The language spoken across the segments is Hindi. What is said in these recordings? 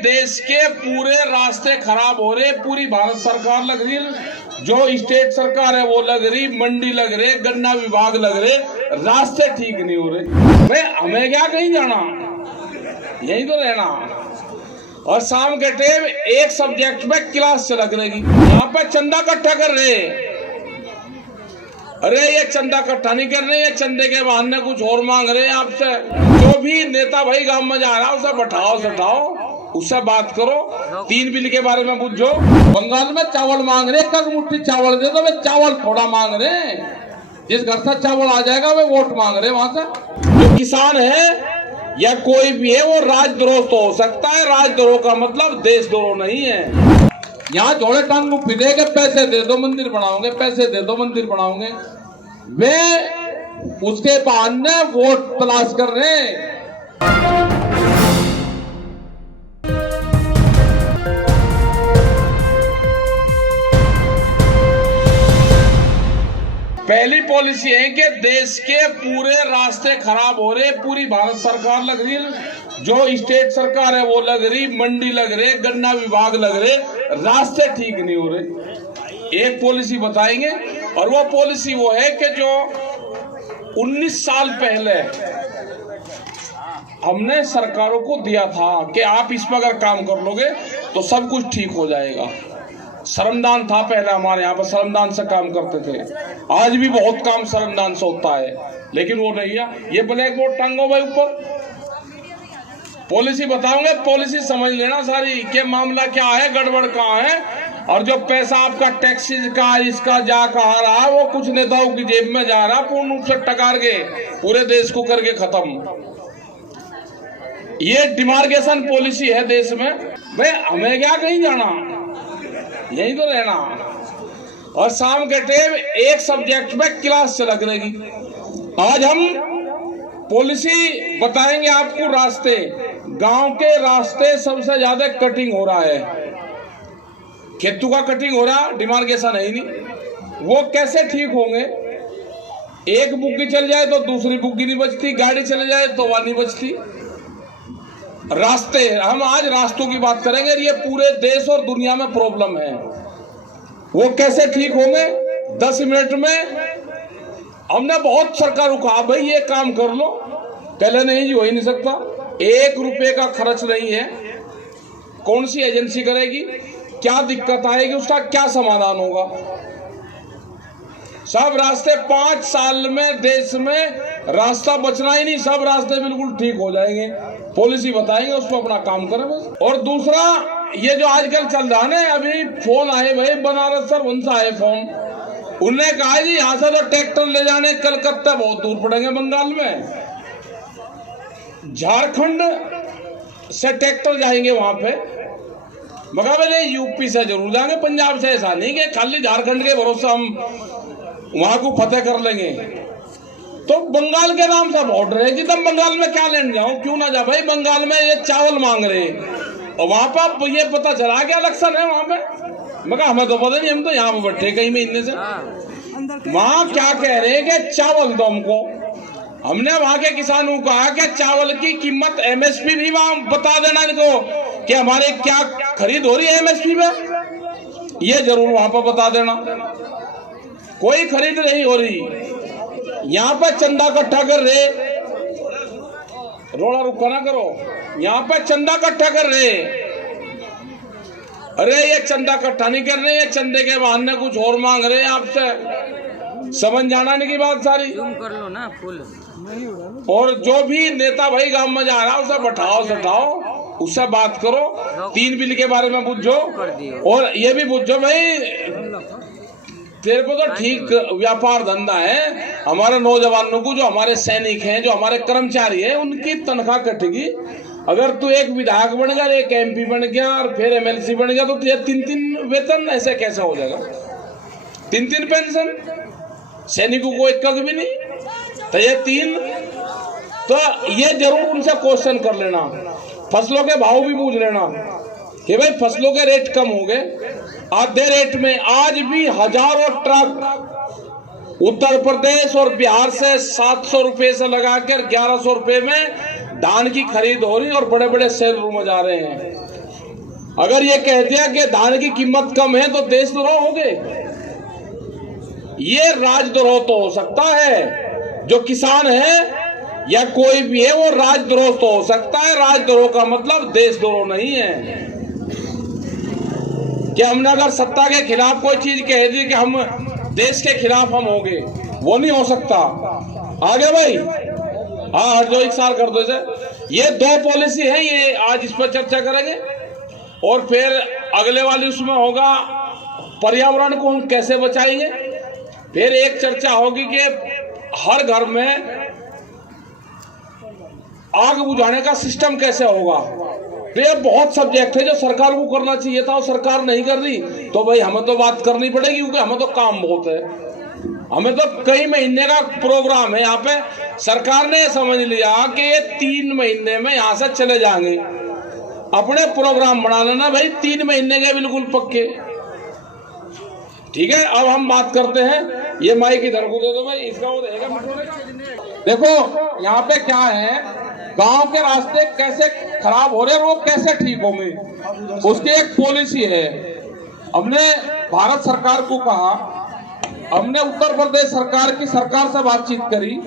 देश के पूरे रास्ते खराब हो रहे, पूरी भारत सरकार लग रही है, जो स्टेट सरकार है वो लग रही, मंडी लग रहे, गन्ना विभाग लग रहे, रास्ते ठीक नहीं हो रहे। भाई हमें क्या कहीं जाना, यही तो रहना। और शाम के टाइम एक सब्जेक्ट में क्लास चलक रहेगी, यहाँ पे चंदा इकट्ठा कर रहे। अरे ये चंदा इकट्ठा नहीं कर रहे, ये चंदे के बहाने कुछ और मांग रहे हैं आपसे। जो भी नेता भाई गांव में जा रहा है उसे बैठाओ सटाओ, उससे बात करो, 3 बिल के बारे में पूछो। बंगाल में चावल मांग रहे, कग मुट्ठी चावल दे दो, वे चावल थोड़ा मांग रहे। जिस घर से चावल आ जाएगा वे वोट मांग रहे वहां से। जो किसान है या कोई भी है वो राजद्रोह तो हो सकता है, राजद्रोह का मतलब देशद्रोह नहीं है। यहाँ जोड़े टांग पिधे के पैसे दे दो मंदिर बनाओगे, पैसे दे दो मंदिर बनाओगे, वे उसके बहाने वोट तलाश कर रहे हैं। पहली पॉलिसी है कि देश के पूरे रास्ते खराब हो रहे, पूरी भारत सरकार लग रही है, जो स्टेट सरकार है वो लग रही, मंडी लग रहे, गन्ना विभाग लग रहे, रास्ते ठीक नहीं हो रहे। एक पॉलिसी बताएंगे, और वो पॉलिसी वो है कि जो 19 साल पहले हमने सरकारों को दिया था कि आप इस पर अगर काम कर लोगे तो सब कुछ ठीक हो जाएगा। श्रमदान था पहले हमारे यहाँ पर, श्रमदान से काम करते थे। आज भी बहुत काम श्रमदान से होता है, लेकिन वो नहीं है। ये ब्लैक बोर्ड टांगो भाई ऊपर, पॉलिसी बताओगे, पॉलिसी समझ लेना सारी के मामला क्या है, गड़बड़ कहाँ है। और जो पैसा आपका टैक्सेस का इसका जा कहा रहा, वो कुछ नेताओं की जेब में जा रहा, पूर्ण रूप से टकार के पूरे देश को करके खत्म। ये डिमार्केशन पॉलिसी है देश में। भाई हमें क्या कहीं जाना, यही तो रहना। और शाम के टाइम एक सब्जेक्ट में क्लास चलक रहेगी। आज हम पॉलिसी बताएंगे आपको। रास्ते, गांव के रास्ते सबसे ज्यादा कटिंग हो रहा है, खेतों का कटिंग हो रहा, डिमार्केशन है ही नहीं। वो कैसे ठीक होंगे? एक बुग्गी चल जाए तो दूसरी बुग्गी नहीं बचती, गाड़ी चले जाए तो वह नहीं बचती। रास्ते, हम आज रास्तों की बात करेंगे। ये पूरे देश और दुनिया में प्रॉब्लम है, वो कैसे ठीक होंगे? 10 मिनट में हमने बहुत सरकार को कहा भाई ये काम कर लो, पहले नहीं जी हो ही नहीं सकता। 1 रुपए का खर्च नहीं है, कौन सी एजेंसी करेगी, क्या दिक्कत आएगी, उसका क्या समाधान होगा। सब रास्ते 5 साल में देश में रास्ता बचना ही नहीं, सब रास्ते बिल्कुल ठीक हो जाएंगे। पॉलिसी बताएंगे, उस पर अपना काम करें बस। और दूसरा, ये जो आजकल चल रहा है ना, अभी फोन आए भाई बनारस सर उनसे आए फोन, उन्होंने कहा जी यहाँ से तो ट्रैक्टर ले जाने कलकत्ता बहुत दूर पड़ेंगे, बंगाल में, झारखंड से ट्रैक्टर जाएंगे वहां पे। मगर नहीं, यूपी से जरूर जाएंगे, पंजाब से। ऐसा नहीं कि खाली झारखंड के भरोसे हम वहां को फतेह कर लेंगे। तो बंगाल के नाम से बॉर्डर है, जितना बंगाल में क्या लेने जाऊं, क्यों ना जा भाई। बंगाल में ये चावल मांग रहे, और वहां पर ये पता चला कि इलेक्शन है वहां पे। मगर हमें तो पता नहीं, हम तो यहाँ पे बैठे कहीं में इनमें से। वहां क्या कह रहे हैं कि चावल दो हमको। हमने वहां के किसानों को कहा कि चावल की कीमत MSP भी वहां बता देना इनको कि हमारे क्या खरीद हो रही है MSP में, ये जरूर वहां पर बता देना। कोई खरीद नहीं हो रही, यहाँ पे चंदा इकट्ठा कर रहे, रोड़ा रुका ना करो, यहाँ पे चंदा इकट्ठा कर रहे। अरे ये चंदा इकट्ठा नहीं कर रहे, ये चंदे के बहाने कुछ और मांग रहे हैं आपसे। समझ जाना नहीं की बात सारी, कर लो ना फुल। और जो भी नेता भाई गांव में जा रहा है उसे बैठाओ सटाओ, उससे बात करो, 3 बिल के बारे में पूछो, और ये भी पूछो भाई तेरे को तो ठीक व्यापार धंधा है। हमारे नौजवानों को, जो हमारे सैनिक हैं, जो हमारे कर्मचारी हैं, उनकी तनख्वाह कटेगी। अगर तू एक विधायक बन गया, एक MP बन गया और फिर MLC बन गया, तो तुझे 3-3 वेतन, ऐसे कैसा हो जाएगा? 3-3 पेंशन, सैनिकों को एक भी नहीं, तो ये 3। तो ये जरूर उनसे क्वेश्चन कर लेना। फसलों के भाव भी पूछ लेना कि भाई फसलों के रेट कम हो गए, आधे रेट में। आज भी हजारों ट्रक उत्तर प्रदेश और बिहार से 700 रुपए से लगाकर 1100 रुपए में धान की खरीद हो रही, और बड़े बड़े सेल रूम में जा रहे हैं। अगर ये कह दिया कि धान की कीमत कम है तो देशद्रोह हो गए। ये राजद्रोह तो हो सकता है, जो किसान है या कोई भी है वो राजद्रोह तो हो सकता है। राजद्रोह का मतलब देशद्रोह नहीं है कि हमने अगर सत्ता के खिलाफ कोई चीज कह दी कि हम देश के खिलाफ हम होंगे, वो नहीं हो सकता। आगे भाई, हाँ हट जाओ, एक साल कर दो इसे। ये दो पॉलिसी है, ये आज इस पर चर्चा करेंगे और फिर अगले वाली उसमें होगा पर्यावरण को हम कैसे बचाएंगे। फिर एक चर्चा होगी कि हर घर में आग बुझाने का सिस्टम कैसे होगा। तो ये बहुत सब्जेक्ट है जो सरकार को करना चाहिए था और सरकार नहीं कर रही, तो भाई हमें तो बात करनी पड़ेगी क्योंकि हमें तो काम बहुत है। हमें तो कई महीने का प्रोग्राम है यहाँ पे। सरकार ने समझ लिया कि ये 3 महीने में यहाँ से चले जाएंगे। अपने प्रोग्राम बना लेना भाई, 3 महीने के बिल्कुल पक्के। ठीक है, अब हम बात करते हैं। ये माइक इधर को दे दो भाई, इसका वो रहेगा। देखो यहाँ पे क्या है, गांव के रास्ते कैसे खराब हो रहे हैं, वो कैसे ठीक होंगे, उसकी एक पॉलिसी है। हमने भारत सरकार को कहा, हमने उत्तर प्रदेश सरकार की सरकार से बातचीत करी।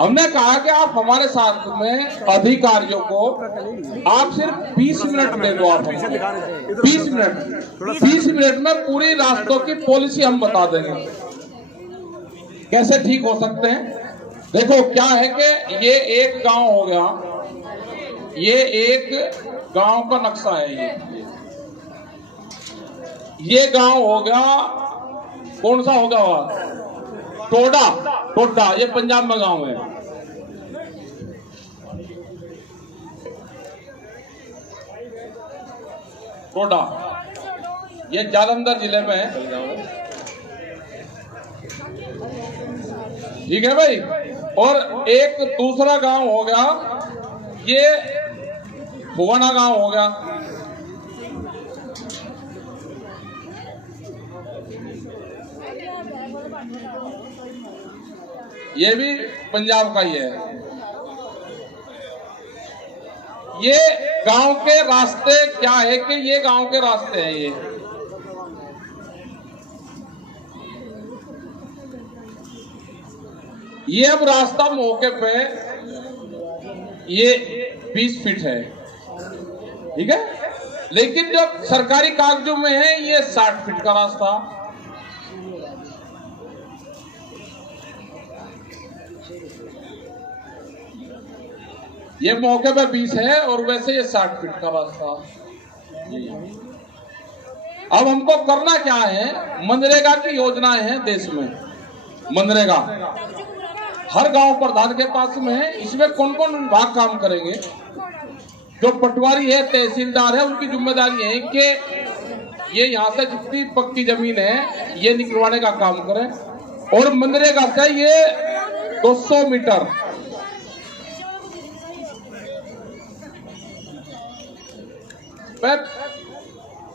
हमने कहा कि आप हमारे साथ में अधिकारियों को आप सिर्फ 20 मिनट दे दो। आप 20 मिनट में पूरी रास्तों की पॉलिसी हम बता देंगे कैसे ठीक हो सकते हैं। देखो क्या है कि ये एक गांव हो गया, ये एक गांव का नक्शा है। ये गांव हो गया, कौन सा होगा वह, टोडा, ये पंजाब में गांव है। टोडा ये जालंधर जिले में है। ठीक है भाई। और एक दूसरा गांव हो गया, ये भुवना गांव हो गया। ये भी पंजाब का ही है। ये गांव के रास्ते क्या है कि ये गांव के रास्ते हैं। ये अब रास्ता मौके पे ये 20 फीट है, ठीक है, लेकिन जो सरकारी कागजों में है ये 60 फीट का रास्ता। ये मौके पे 20 है और वैसे ये 60 फीट का रास्ता। अब हमको करना क्या है, मनरेगा की योजनाएं हैं देश में। मनरेगा हर गांव प्रधान के पास में है। इसमें कौन कौन विभाग काम करेंगे, जो पटवारी है, तहसीलदार है, उनकी जिम्मेदारी है कि ये यहाँ से जितनी पक्की जमीन है ये निकलवाने का काम करें। और मनरेगा से ये 200 मीटर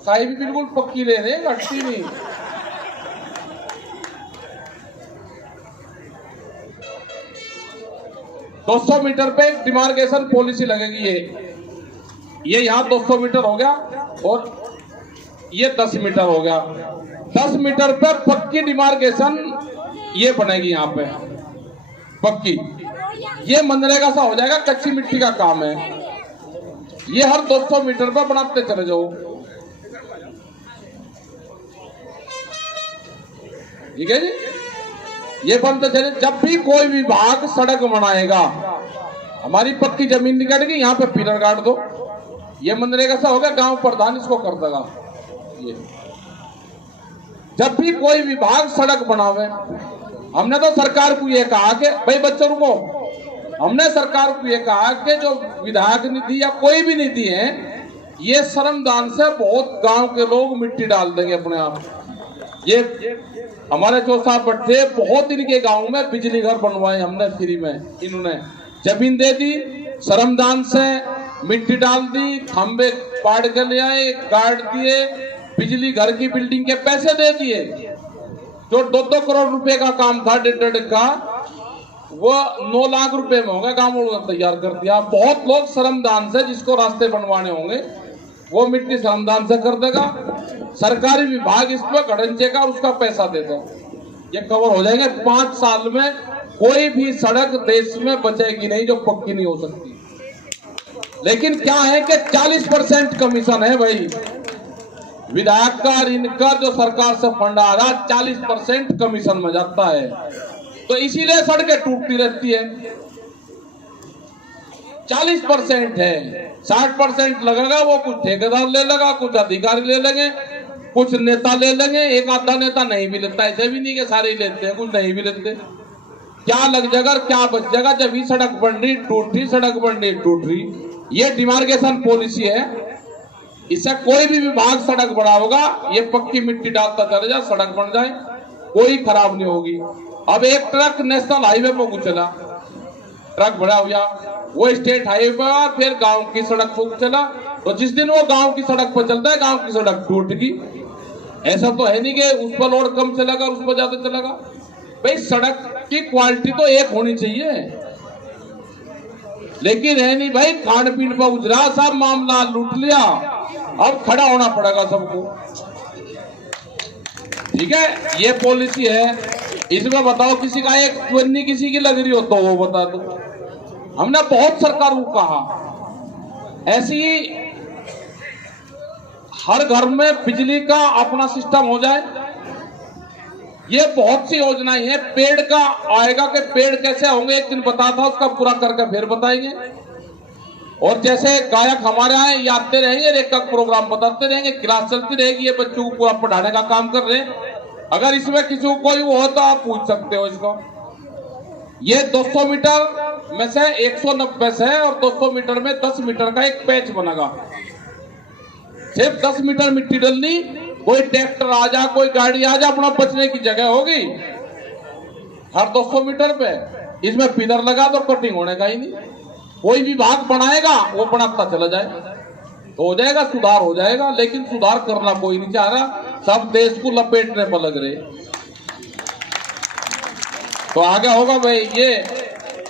साई भी बिल्कुल पक्की ले रहे हैं, घटती नहीं। दो 200 मीटर पे डिमार्केशन पॉलिसी लगेगी। ये यहाँ 200 मीटर हो गया और ये 10 मीटर हो गया। 10 मीटर पे पक्की डिमार्केशन ये बनेगी यहाँ पे पक्की। ये मनरेगा सा हो जाएगा, कच्ची मिट्टी का काम है। ये हर 200 मीटर पर बनाते चले जाओ, ठीक है जी। ये बनते चले। जब भी कोई विभाग सड़क बनाएगा, हमारी पक्की जमीन निकालेगी, यहाँ पे पिलर गाड़ दो। ये मनरेगा सा होगा, गांव प्रधान इसको कर देगा। ये जब भी कोई विभाग सड़क बनावे, हमने तो सरकार को ये कहा कि भाई बच्चों को, हमने सरकार को ये कहा कि जो विधायक निधि या कोई भी निधि है, ये श्रमदान से बहुत गांव के लोग मिट्टी डाल देंगे अपने आप। ये हमारे चौसा बट्टे बहुत इनके गांव में बिजली घर बनवाए हमने फ्री में। इन्होंने जमीन दे दी, श्रमदान से मिट्टी डाल दी, खंबे पाड़ के ले आए, गाड़ दिए, बिजली घर की बिल्डिंग के पैसे दे दिए। जो 2-2 करोड़ रुपए का काम था, 1.5 का, वो 9 लाख रुपए में होगा। गांव वालों ने तैयार कर दिया। बहुत लोग श्रमदान से, जिसको रास्ते बनवाने होंगे, वो मिट्टी श्रमदान से कर देगा, सरकारी विभाग इस पर गड़ंचेगा, उसका पैसा दे दो, ये कवर हो जाएंगे। 5 साल में कोई भी सड़क देश में बचेगी नहीं जो पक्की नहीं हो सकती। लेकिन क्या है कि 40% कमीशन है भाई, विधायक का इनका जो सरकार से फंड आ रहा 40% कमीशन में जाता है, तो इसीलिए सड़कें टूटती रहती है। 40% है, 60% लगेगा वो कुछ ठेकेदार ले लेगा, कुछ अधिकारी ले लेंगे, कुछ नेता ले लेंगे, एक आधा नेता नहीं भी लेता, ऐसे भी नहीं कि सारे ही लेते हैं, कुछ नहीं भी लेते। क्या लग जाएगा क्या बच जाएगा जब ये सड़क बन रही टूट रही, सड़क बन रही टूट रही। ये डिमार्केशन पॉलिसी है, इससे कोई भी विभाग सड़क बढ़ाओगा ये पक्की मिट्टी डालता चले जाए, सड़क बन जाए, कोई खराब नहीं होगी। अब एक ट्रक नेशनल हाईवे पर चला, ट्रक बड़ा हुआ, वो स्टेट हाईवे पर, फिर गांव की सड़क पर चला, तो जिस दिन वो गांव की सड़क पर चलता है गांव की सड़क टूट गई। ऐसा तो है नहीं कि उस पर लोड कम चलेगा उस पर ज्यादा चलेगा। भाई सड़क की क्वालिटी तो एक होनी चाहिए, लेकिन है नहीं भाई, खान पीन पर उजरा सब मामला लूट लिया, अब खड़ा होना पड़ेगा सबको। ठीक है, ये पॉलिसी है। इसमें बताओ किसी का एक चवन्नी किसी की लग रही हो तो वो बता दो। हमने बहुत सरकार को कहा ऐसी हर घर में बिजली का अपना सिस्टम हो जाए। ये बहुत सी योजनाएं हैं। पेड़ का आएगा कि पेड़ कैसे होंगे एक दिन बता था, उसका पूरा करके फिर बताएंगे। और जैसे गायक हमारे यहाँ ये आते रहेंगे, एक एक प्रोग्राम बताते रहेंगे, क्लास चलती रहेगी, ये बच्चों को पूरा पढ़ाने का काम कर रहे हैं। अगर इसमें किसी को कोई वो हो तो आप पूछ सकते हो इसको। ये 200 मीटर में से 190 से है और 200 मीटर में 10 मीटर का एक पैच बनेगा। सिर्फ 10 मीटर मिट्टी डलनी, कोई ट्रैक्टर आ जा, कोई गाड़ी आ जा, अपना बचने की जगह होगी हर 200 मीटर पे। इसमें पिलर लगा दो, कटिंग होने का ही नहीं। कोई भी भाग बनाएगा वो बनाता चला जाए तो हो जाएगा, सुधार हो जाएगा। लेकिन सुधार करना कोई नहीं चाह रहा, सब देश को लपेटने पर लग रहे। तो आगे होगा भाई। ये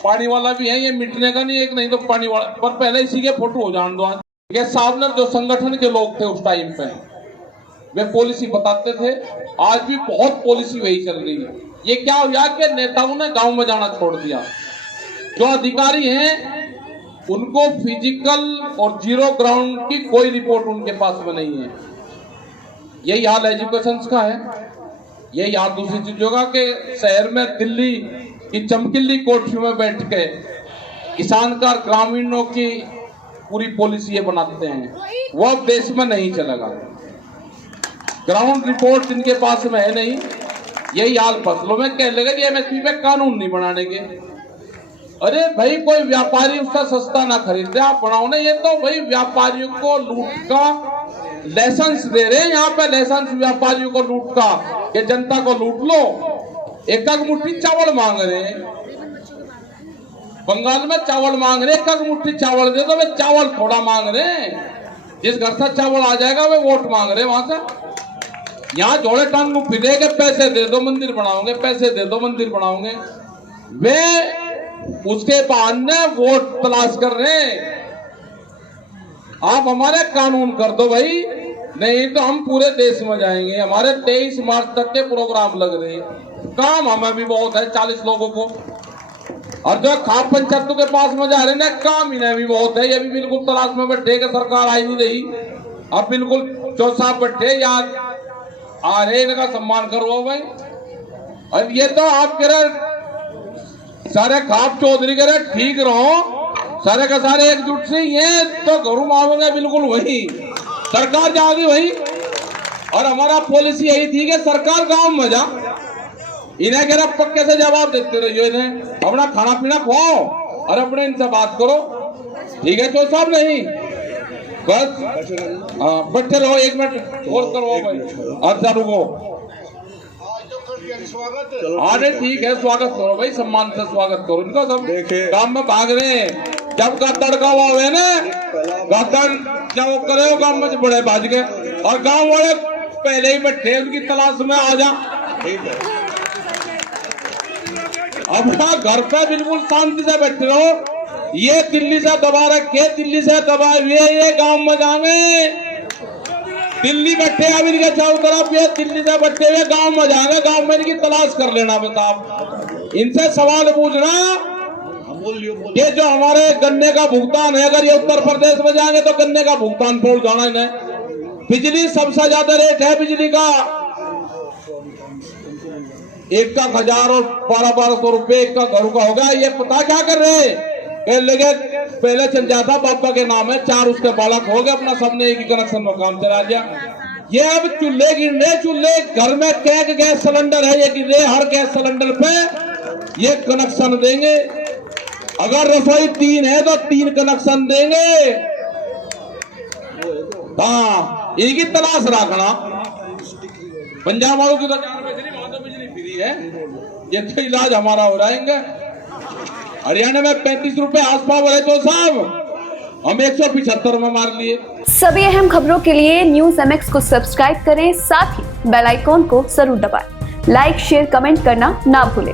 पानी वाला भी है, ये मिटने का नहीं, एक नहीं तो पानी वाला। पर पहले इसी के फोटो हो जान दो। ये सामने जो संगठन के लोग थे उस टाइम पे, वे पॉलिसी बताते थे, आज भी बहुत पॉलिसी वही चल रही है। ये क्या हुआ कि नेताओं ने गांव में जाना छोड़ दिया। जो अधिकारी हैं उनको फिजिकल और जीरो ग्राउंड की कोई रिपोर्ट उनके पास में नहीं है। यही हाल एजुकेशन का है। यही हाल दूसरी चीजों का कि शहर में दिल्ली की चमकीली कोठरियों में बैठ के किसान का ग्रामीणों की पूरी पॉलिसी ये बनाते हैं, वो अब देश में नहीं चलेगा। ग्राउंड रिपोर्ट जिनके पास में है नहीं, यही हाल फसलों में कह लेगा कि एमएसपी पे कानून नहीं बनाने के। अरे भाई कोई व्यापारी उसका सस्ता ना खरीदे, आप बनाओ ना। ये तो भाई व्यापारियों को लूट का लाइसेंस दे रहे हैं यहाँ पे, लाइसेंस व्यापारियों को लूट का, कि जनता को लूट लो। एक मुट्ठी चावल मांग रहे हैं, बंगाल में चावल मांग रहे, एक मुट्ठी चावल दे दो। वे चावल थोड़ा मांग रहे हैं, जिस घर से चावल आ जाएगा वे वोट मांग रहे वहां से। यहाँ जोड़े टांग फिरे के पैसे दे दो मंदिर बनाओगे, पैसे दे दो मंदिर बनाओगे। वे उसके बहाने वोट तलाश कर रहे हैं। आप हमारे कानून कर दो भाई, नहीं तो हम पूरे देश में जाएंगे। हमारे 23 मार्च तक के प्रोग्राम लग रहे हैं। काम हमें भी बहुत है 40 लोगों को, और जो खाप पंचायतों के पास में जा रहे हैं काम इन्हें भी बहुत है। ये भी बिल्कुल तलाश में बैठे कि सरकार आई नहीं रही, अब बिल्कुल चौसा बैठे यार आ रहे, इनका सम्मान करो भाई। और ये तो आप कह रहे सारे खाप चौधरी कह रहे ठीक रहो, सारे का सारे एकजुट से, ये तो घरों मांगोगे बिल्कुल वही सरकार जाएगी वही। और हमारा पॉलिसी यही थी कि सरकार गांव में जा, इन्हें कह रहा पक्के से जवाब देते रहिए, इन्हें अपना खाना पीना खुआओ और अपने इनसे बात करो। ठीक है चौधरी साहब, नहीं बस हाँ बैठे रहो, 1 मिनट और करो भाई। अच्छा रुको, अरे ठीक है स्वागत करो भाई, सम्मान से स्वागत करो इनका। सब काम में भाग रहे हैं। जब गद्दड़ का हुआ है ना, गद्दड़ जब करे गांव में बड़े भाज गए, और गांव वाले पहले ही बैठे उनकी तलाश में आ जा। अब घर पे बिल्कुल शांति से बैठे रहो। ये दिल्ली से दबा रखे, दिल्ली से दबा हुए ये गांव में जाएंगे दिल्ली बैठे अब इनके चारों तरफ, ये दिल्ली से बैठे हुए गांव में जाएंगे, गांव में इनकी तलाश कर लेना। बताओ, इनसे सवाल पूछना ये जो हमारे गन्ने का भुगतान है, अगर ये उत्तर प्रदेश में जाएंगे तो गन्ने का भुगतान पहुंचाना इन्हें। बिजली सबसे ज्यादा रेट है बिजली का, 1,000 और 1200 रुपए एक का घर का होगा। ये पता क्या कर रहे हैं, लगे पहले चल जाता पापा के नाम है, 4 उसके बालक हो गए, अपना सबने एक ही कनेक्शन में काम चला दिया। ये अब चूल्हे गिर रहे, चूल्हे घर में कैक गैस सिलेंडर है, ये गिर रहे, हर गैस सिलेंडर पे ये कनेक्शन देंगे। अगर रसोई 3 है तो 3 कनेक्शन देंगे। हाँ, इनकी तलाश रखना। पंजाब वालों की तो 4 बिजली, वहां तो बिजली फ्री है, ये तो इलाज हमारा हो रहा है। हरियाणा में 35 रुपए आसपास रहे तो साहब हम 175 में मार लिए। सभी अहम खबरों के लिए न्यूज़ MX को सब्सक्राइब करें, साथ ही बेल आइकॉन को जरूर दबाएं। लाइक, शेयर, कमेंट करना ना भूलें।